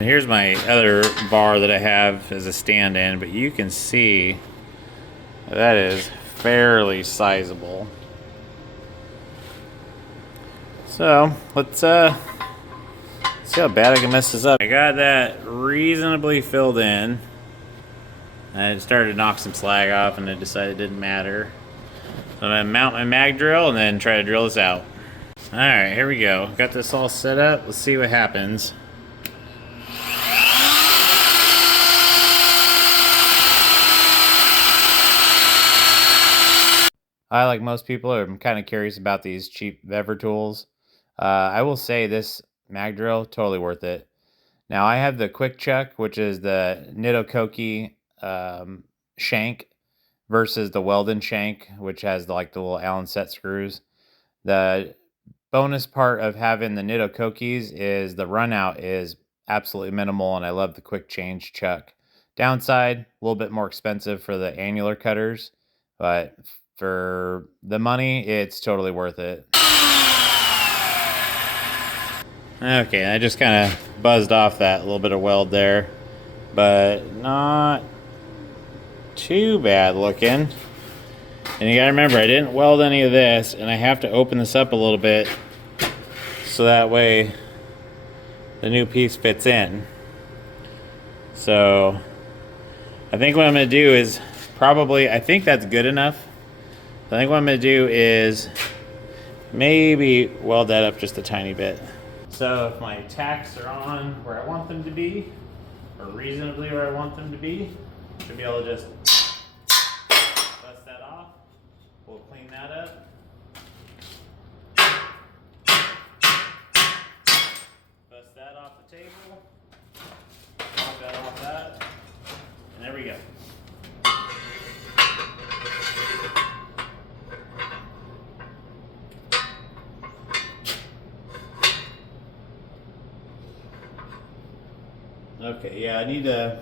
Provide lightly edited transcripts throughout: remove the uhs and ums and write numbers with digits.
Here's my other bar that I have as a stand-in, but you can see that is fairly sizable. So let's see how bad I can mess this up. I got that reasonably filled in. I started to knock some slag off and I decided it didn't matter. So I'm gonna mount my mag drill and then try to drill this out. Alright, here we go. Got this all set up. Let's see what happens. I, like most people, am kind of curious about these cheap vevor tools. I will say this mag drill, totally worth it. Now I have the Quick Chuck, which is the Nitokoki shank versus the Welding shank, which has the little Allen set screws. The bonus part of having the Nitokokis is the run out is absolutely minimal, and I love the quick change chuck. Downside, a little bit more expensive for the annular cutters, but for the money, it's totally worth it. Okay, I just kind of buzzed off that little bit of weld there, but not too bad looking. And you gotta remember, I didn't weld any of this, and I have to open this up a little bit so that way the new piece fits in. So I think what I'm gonna do is I think that's good enough. I think what I'm gonna do is maybe weld that up just a tiny bit. So if my tacks are on where I want them to be, or reasonably where I want them to be, I should be able to just bust that off. We'll clean that up. Bust that off the table. Knock that off that. And there we go. Okay, yeah, I need to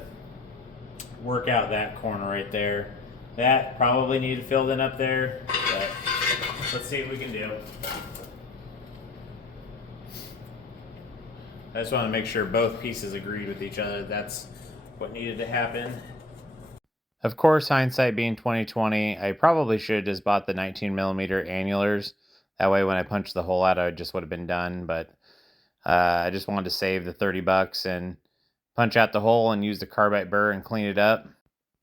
work out that corner right there. That probably needed filled in up there, but let's see what we can do. I just want to make sure both pieces agreed with each other. That's what needed to happen. Of course, hindsight being 2020, I probably should have just bought the 19mm annulars. That way when I punched the hole out, I just would have been done, but I just wanted to save the 30 bucks and punch out the hole and use the carbide burr and clean it up.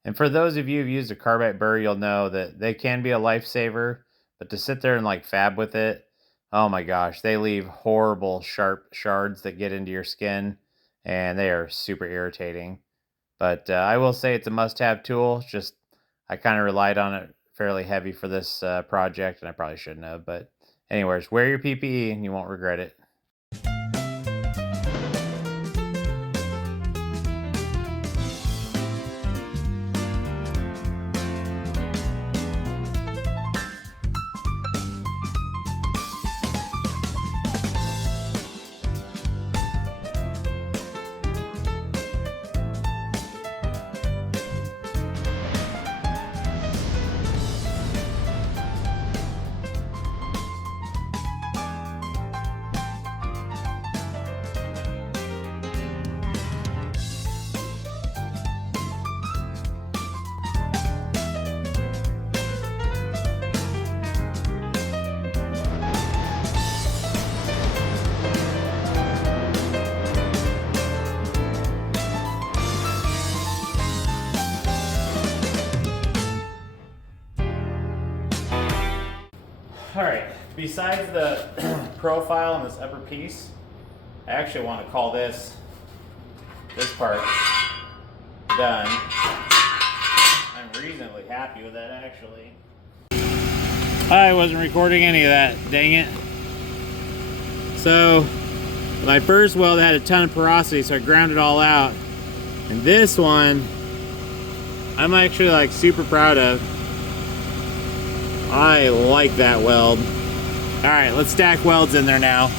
And for those of you who've used a carbide burr, you'll know that they can be a lifesaver, but to sit there and fab with it, oh my gosh, they leave horrible sharp shards that get into your skin, and they are super irritating. But I will say it's a must-have tool. It's just I kind of relied on it fairly heavy for this project, and I probably shouldn't have. But anyways, wear your PPE and you won't regret it. Alright, besides the profile on this upper piece, I actually want to call this part done. I'm reasonably happy with that, actually. I wasn't recording any of that, dang it. So, my first weld had a ton of porosity, so I ground it all out. And this one, I'm actually super proud of. I like that weld. All right, let's stack welds in there now.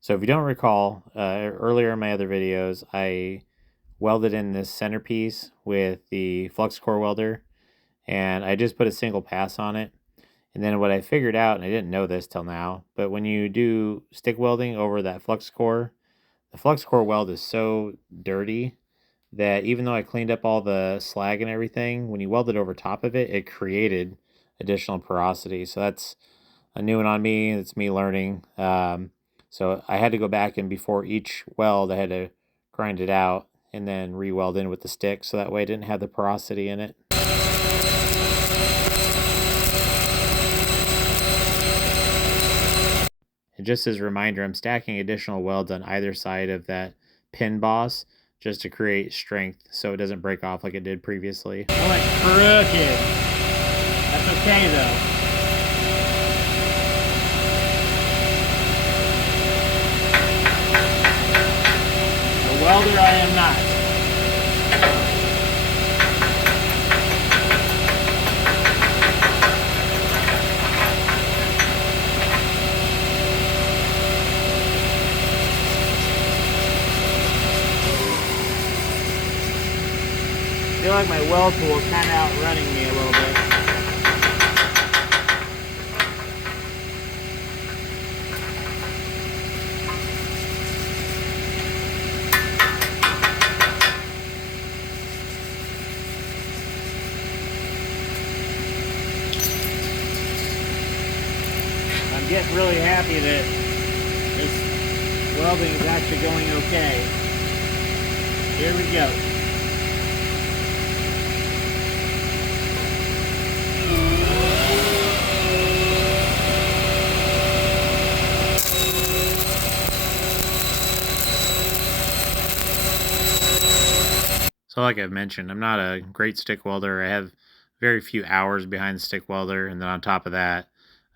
So if you don't recall, earlier in my other videos, I welded in this centerpiece with the flux core welder, and I just put a single pass on it. And then what I figured out, and I didn't know this till now, but when you do stick welding over that flux core, the flux core weld is so dirty that even though I cleaned up all the slag and everything, when you weld it over top of it, it created additional porosity. So that's a new one on me. It's me learning. So I had to go back, and before each weld, I had to grind it out and then re-weld in with the stick, so that way it didn't have the porosity in it. And just as a reminder, I'm stacking additional welds on either side of that pin boss just to create strength so it doesn't break off like it did previously. I went crooked. That's okay though. A welder I am not. I feel like my weld tool is kind of outrunning me a little bit. I'm getting really happy that this welding is actually going okay. Here we go. So like I've mentioned, I'm not a great stick welder. I have very few hours behind the stick welder, and then on top of that,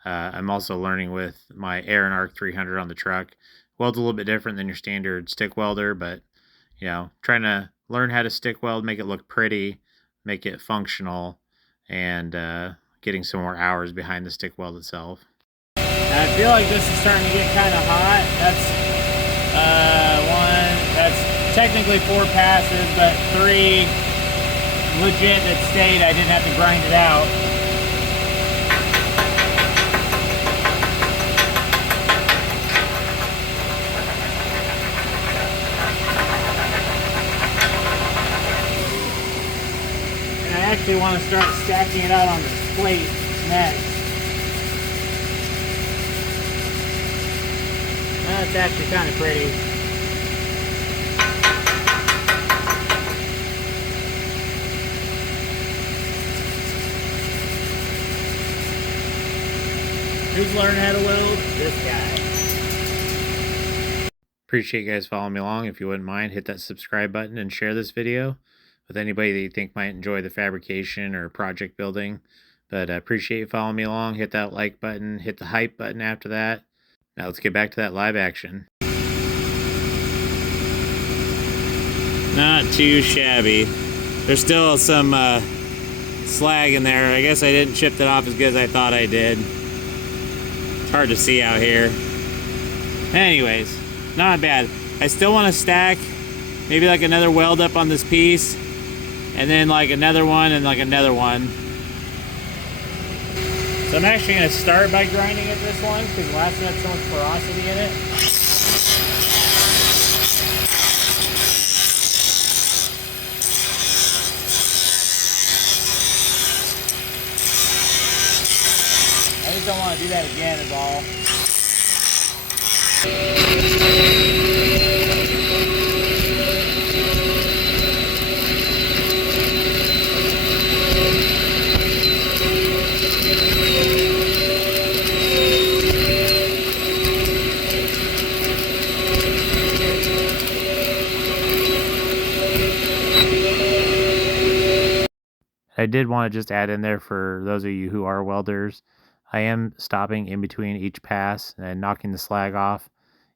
I'm also learning with my Arc 300 on the truck. Weld's a little bit different than your standard stick welder, but you know, trying to learn how to stick weld, make it look pretty, make it functional, and getting some more hours behind the stick weld itself. I feel like this is starting to get kind of hot. That's technically 4 passes, but 3 legit that stayed. I didn't have to grind it out. And I actually want to start stacking it out on this plate next. That's actually kind of pretty. Who's learning how to weld? This guy. Appreciate you guys following me along. If you wouldn't mind, hit that subscribe button and share this video with anybody that you think might enjoy the fabrication or project building. But I appreciate you following me along. Hit that like button, hit the hype button after that. Now let's get back to that live action. Not too shabby. There's still some slag in there. I guess I didn't chip it off as good as I thought I did. It's hard to see out here. Anyways, not bad. I still want to stack maybe like another weld up on this piece, and then like another one and like another one. So I'm actually going to start by grinding at this one because last one had so much porosity in it. I just don't want to do that again is all. I did want to just add in there for those of you who are welders, I am stopping in between each pass and knocking the slag off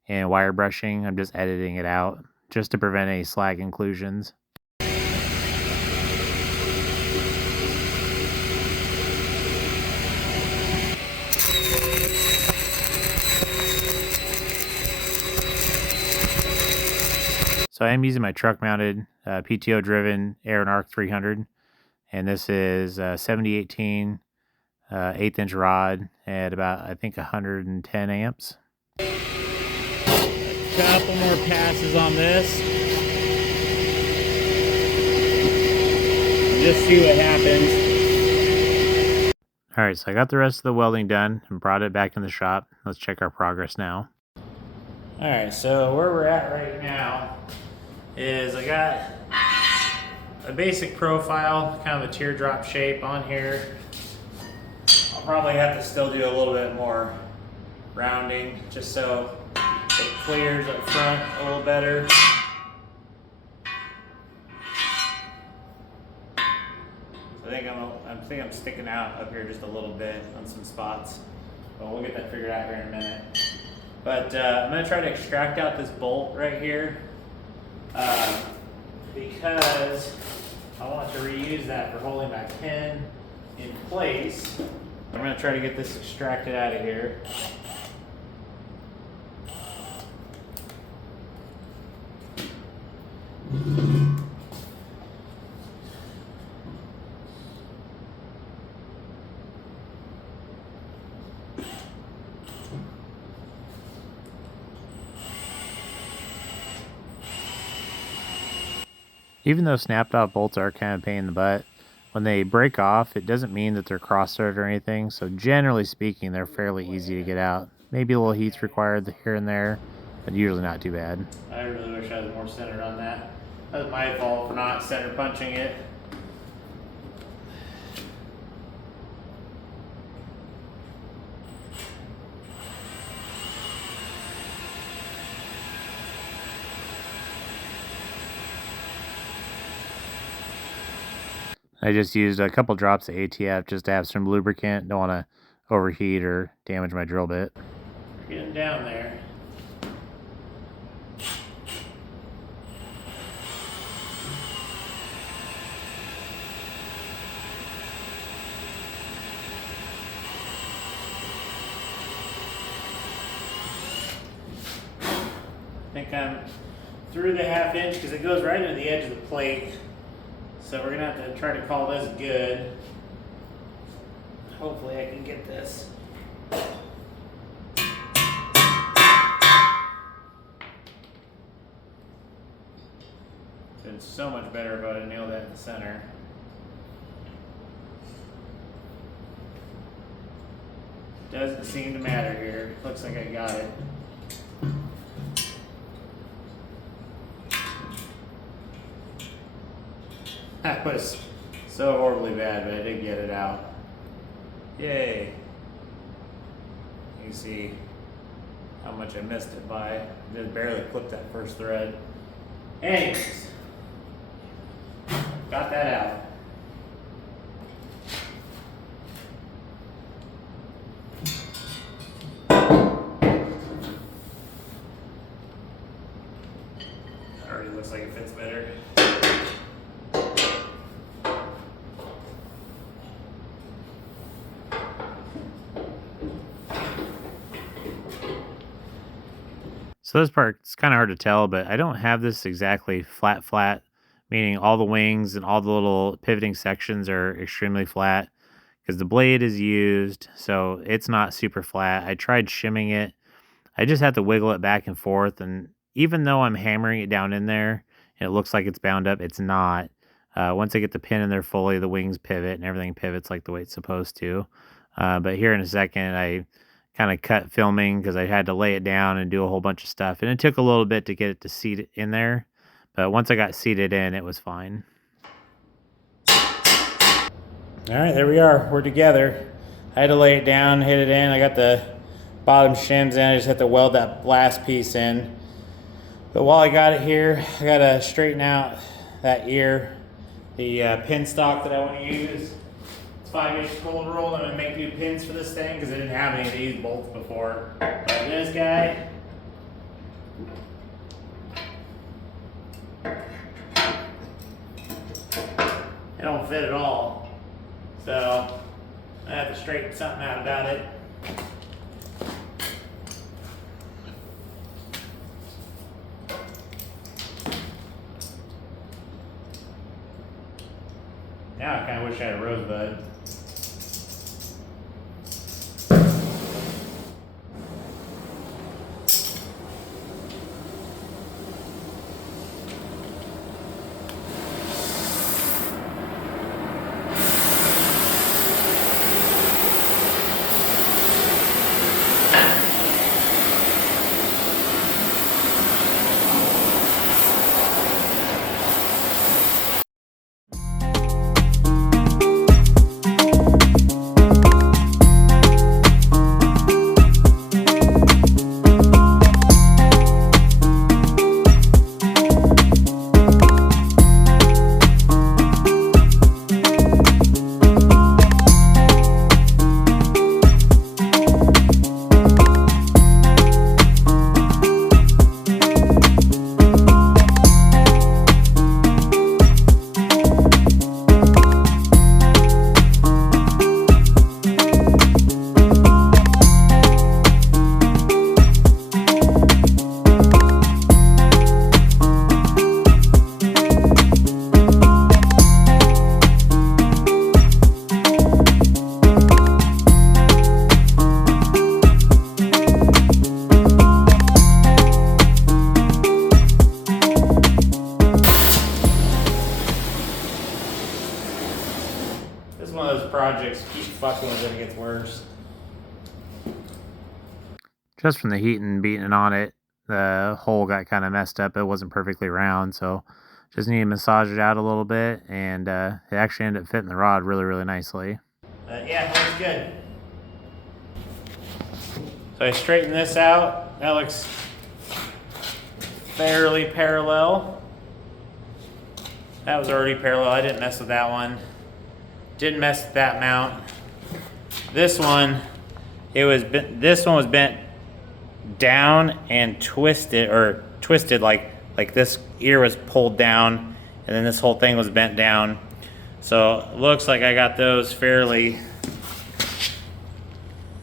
and wire brushing. I'm just editing it out just to prevent any slag inclusions. So I am using my truck mounted PTO driven Arc 300. And this is 7018 1/8" rod at about, I think, 110 amps. Couple more passes on this. Just see what happens. All right, so I got the rest of the welding done and brought it back in the shop. Let's check our progress now. All right, so where we're at right now is I got a basic profile, kind of a teardrop shape on here. I'll probably have to still do a little bit more rounding just so it clears up front a little better. I think I'm sticking out up here just a little bit on some spots, but we'll get that figured out here in a minute. But I'm going to try to extract out this bolt right here because I want to reuse that for holding my pin in place. I'm going to try to get this extracted out of here. Even though snapped off bolts are kind of a pain in the butt, when they break off, it doesn't mean that they're cross-threaded or anything, so generally speaking, they're fairly easy to get out. Maybe a little heat's required here and there, but usually not too bad. I really wish I was more centered on that. That was my fault for not center punching it. I just used a couple drops of ATF just to have some lubricant. Don't want to overheat or damage my drill bit. Getting down there. I think I'm through the 1/2 inch because it goes right into the edge of the plate. So we're gonna have to try to call this good. Hopefully I can get this. It's so much better if I would nail that in the center. Doesn't seem to matter here. Looks like I got it. That was so horribly bad, but I did get it out. Yay. You can see how much I missed it by. I just barely clipped that first thread. Anyways, got that out. Already looks like it fits better. So this part's kind of hard to tell, but I don't have this exactly flat, meaning all the wings and all the little pivoting sections are extremely flat because the blade is used, so it's not super flat. I tried shimming it. I just had to wiggle it back and forth, and even though I'm hammering it down in there and it looks like it's bound up, it's not. Once I get the pin in there fully, the wings pivot and everything pivots like the way it's supposed to. But here in a second, I kind of cut filming because I had to lay it down and do a whole bunch of stuff. And it took a little bit to get it to seat in there. But once I got seated in, it was fine. All right, there we are. We're together. I had to lay it down, hit it in. I got the bottom shims in. I just had to weld that last piece in. But while I got it here, I got to straighten out that ear, the pin stock that I want to use. 5-inch cold roll. I'm gonna make new pins for this thing because I didn't have any of these bolts before. But this guy, it don't fit at all. So I have to straighten something out about it. Now I kind of wish I had a rosebud. projects keep fucking with it, it gets worse. Just from the heat and beating it on it, the hole got kind of messed up. It wasn't perfectly round, so just need to massage it out a little bit, and it actually ended up fitting the rod really, really nicely. Yeah, it looks good. So I straightened this out. That looks fairly parallel. That was already parallel. I didn't mess with that one. Didn't mess with that mount. This one, this one was bent down and twisted, or twisted like this ear was pulled down, and then this whole thing was bent down. So it looks like I got those fairly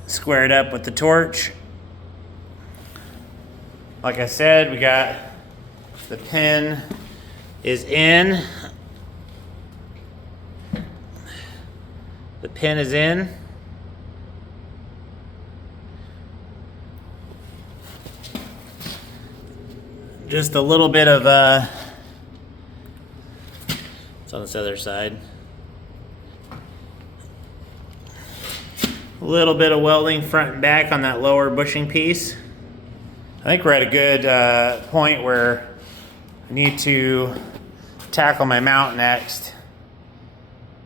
squared up with the torch. Like I said, we got the pin is in. The pin is in. Just a little bit of it's on this other side. A little bit of welding front and back on that lower bushing piece. I think we're at a good point where I need to tackle my mount next,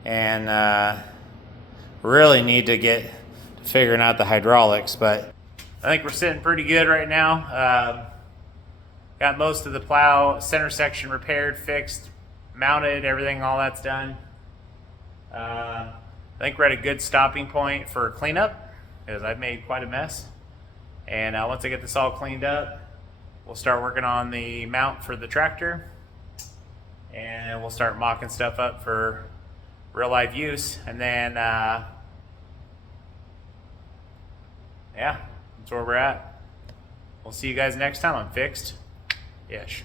and really need to get to figuring out the hydraulics, but I think we're sitting pretty good right now. Got most of the plow center section repaired, fixed, mounted, everything, all that's done. I think we're at a good stopping point for cleanup, because I've made quite a mess. And once I get this all cleaned up, we'll start working on the mount for the tractor, and we'll start mocking stuff up for real life use. And then yeah, that's where we're at. We'll see you guys next time on Fixed Ish.